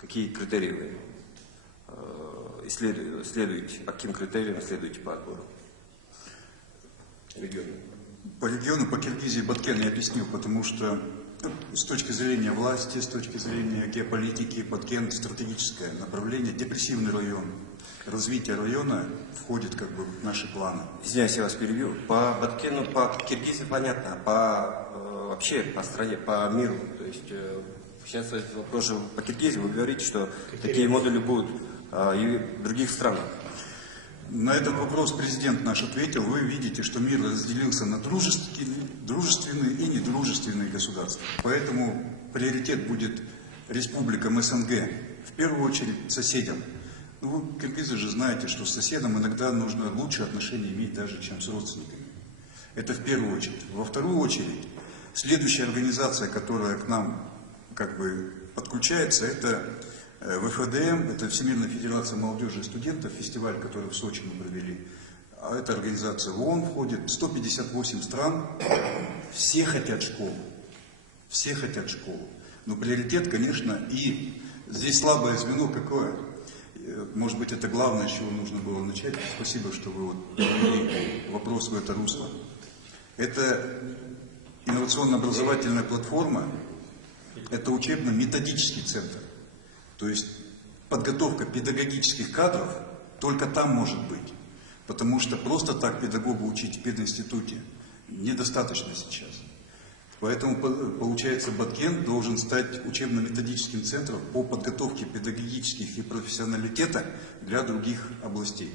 Какие критерии вы следуете? По каким критериям следуете по отбору региона? По региону, по Киргизии, Баткен я объяснил, потому что с точки зрения власти, с точки зрения геополитики, Баткен стратегическое направление, депрессивный район. Развитие района входит как бы в наши планы. Извиняюсь, я вас перебью. По Баткену, по Киргизии понятно, вообще по стране, по миру. То есть сейчас вопрос же по Киргизии, вы говорите, что такие модули будут и в других странах. На этот вопрос президент наш ответил. Вы видите, что мир разделился на дружественные и недружественные государства. Поэтому приоритет будет республикам СНГ, в первую очередь соседям. Ну, вы, киргизы же, знаете, что с соседом иногда нужно лучшие отношения иметь даже, чем с родственниками. Это в первую очередь. Во вторую очередь, следующая организация, которая к нам как бы подключается, это ВФДМ, это Всемирная Федерация Молодежи и Студентов, фестиваль, который в Сочи мы провели. А эта организация в ООН входит, 158 стран, все хотят школу. Все хотят школу. Но приоритет, конечно, и здесь слабое звено какое? Может быть, это главное, с чего нужно было начать. Спасибо, что вы вот привели вопрос в это русло. Это инновационно-образовательная платформа, это учебно-методический центр. То есть подготовка педагогических кадров только там может быть. Потому что просто так педагогу учить в пединституте недостаточно сейчас. Поэтому, получается, Баткен должен стать учебно-методическим центром по подготовке педагогических и профессионалитета для других областей.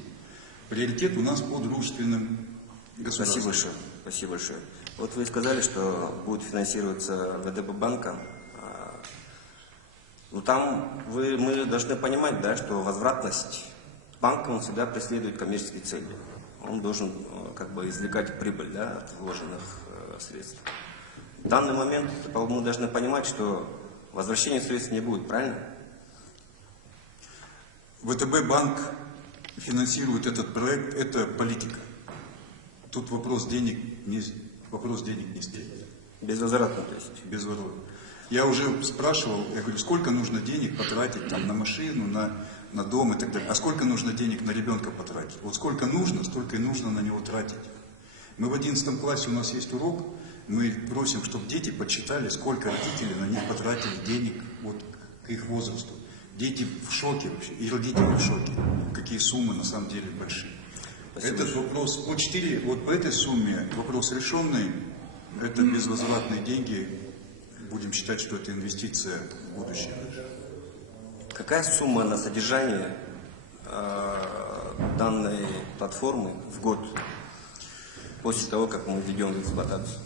Приоритет у нас по дружественным государствам. Спасибо большое. Спасибо большое. Вот вы сказали, что будет финансироваться ВТБ банком. Но там мы должны понимать, да, что возвратность банка он всегда преследует коммерческие цели. Он должен как бы извлекать прибыль, да, от вложенных средств. В данный момент мы должны понимать, что возвращения средств не будет, правильно? ВТБ банк финансирует этот проект, это политика. Тут вопрос денег не стоит. Безвозвратно, то есть? Безвозвратно. Я уже спрашивал, я говорю, сколько нужно денег потратить там, на машину, на дом и так далее. А сколько нужно денег на ребенка потратить? Вот сколько нужно, столько и нужно на него тратить. Мы в 11 классе, у нас есть урок, мы просим, чтобы дети подсчитали, сколько родители на них потратили денег вот, к их возрасту. Дети в шоке вообще, и родители в шоке, какие суммы на самом деле большие. Спасибо. Этот вопрос по 4, вот по этой сумме вопрос решенный, это безвозвратные деньги. Будем считать, что это инвестиция в будущее. Какая сумма на содержание данной платформы в год после того, как мы введем в эксплуатацию?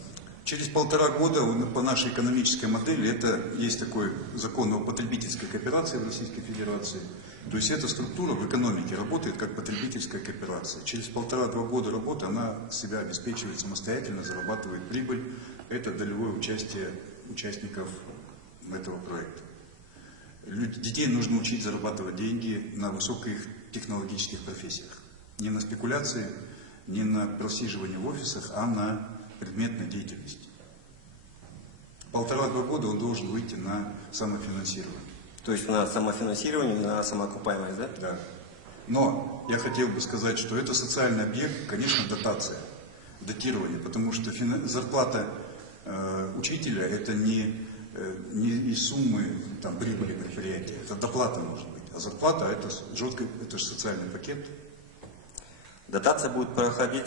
Через 1,5 года по нашей экономической модели, это есть такой закон о потребительской кооперации в Российской Федерации. То есть эта структура в экономике работает как потребительская кооперация. Через 1,5-2 года работы она себя обеспечивает самостоятельно, зарабатывает прибыль. Это долевое участие участников этого проекта. Детей нужно учить зарабатывать деньги на высоких технологических профессиях. Не на спекуляции, не на просиживание в офисах, а на предметной деятельности. 1,5-2 года он должен выйти на самофинансирование. То есть на самофинансирование, на самоокупаемость, да? Да. Но я хотел бы сказать, что это социальный объект, конечно, дотация, датирование, потому что зарплата учителя это не из суммы там, прибыли предприятия, это доплата может быть, а зарплата это это же социальный пакет. Дотация будет проходить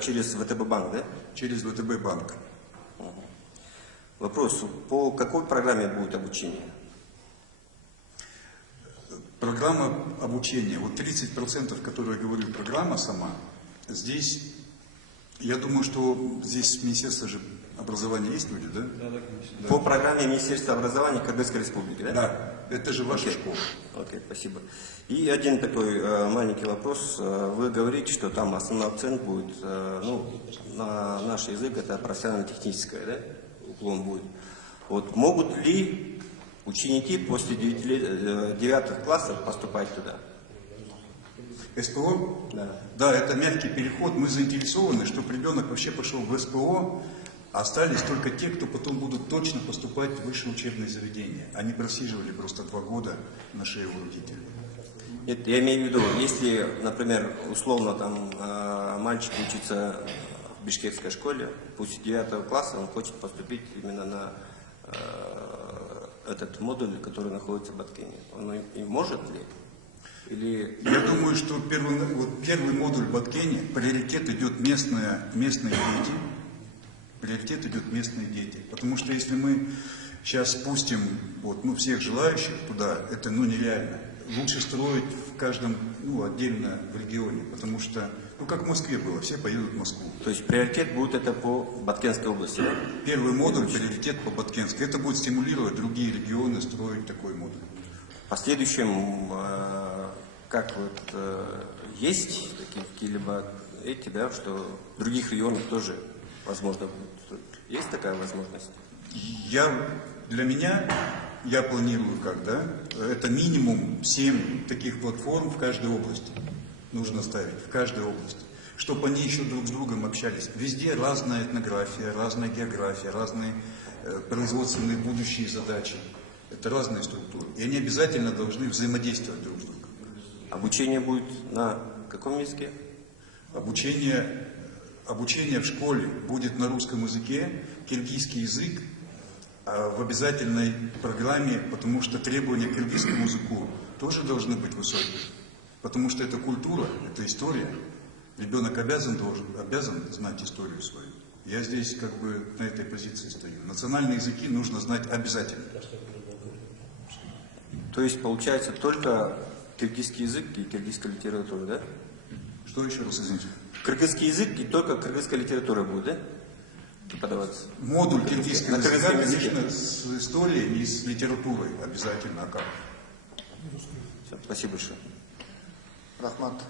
через ВТБ банк, да? Через ВТБ банк. Вопрос, по какой программе будет обучение? Программа обучения, вот 30%, которые я говорю, программа сама, здесь, я думаю, что здесь Министерство же образования есть люди, да? Да. По программе Министерства образования Кыргызской Республики, да? Да, это же ваша школа. Окей, спасибо. И один такой маленький вопрос. Вы говорите, что там основной акцент будет, ну, на наш язык, это профессионально-техническое, да? Уклон будет. Вот могут ли ученики после 9 классов поступать туда? СПО? Да. Да, это мягкий переход. Мы заинтересованы, чтобы ребенок вообще пошел в СПО А остались только те, кто потом будут точно поступать в высшее учебное заведение. Они просиживали просто 2 года на шее у родителей. Нет, я имею в виду, если, например, условно там мальчик учится в бишкекской школе, пусть 9 класса, он хочет поступить именно на этот модуль, который находится в Баткене. Он и может ли? Или... Я думаю, что первый модуль в Баткене, приоритет идет местные дети. Приоритет идет местные дети. Потому что если мы сейчас спустим всех желающих туда, это нереально. Лучше строить в каждом, отдельно в регионе, потому что, как в Москве было, все поедут в Москву. То есть приоритет будет это по Баткенской области, да? Первый модуль, приоритет по Баткенской. Это будет стимулировать другие регионы строить такой модуль. В последующем, есть какие-либо что в других регионах тоже возможно будет строить? Есть такая возможность? Для меня, я планирую это минимум 7 таких платформ в каждой области нужно ставить, в каждой области, чтобы они еще друг с другом общались. Везде разная этнография, разная география, разные производственные будущие задачи. Это разные структуры. И они обязательно должны взаимодействовать друг с другом. Обучение будет на каком языке? Обучение в школе будет на русском языке, киргизский язык в обязательной программе, потому что требования к киргизскому языку тоже должны быть высокие. Потому что это культура, это история. Ребенок обязан знать историю свою. Я здесь на этой позиции стою. Национальные языки нужно знать обязательно. То есть получается только киргизский язык и киргизская литература, да? Что еще раз, извините? Кыргызский язык и только кыргызская литература будет, да? Преподаваться. Модуль киргизского На языка, кыргызском языке. конечно, с историей и с литературой обязательно. А как? Все, спасибо большое. Рахмат.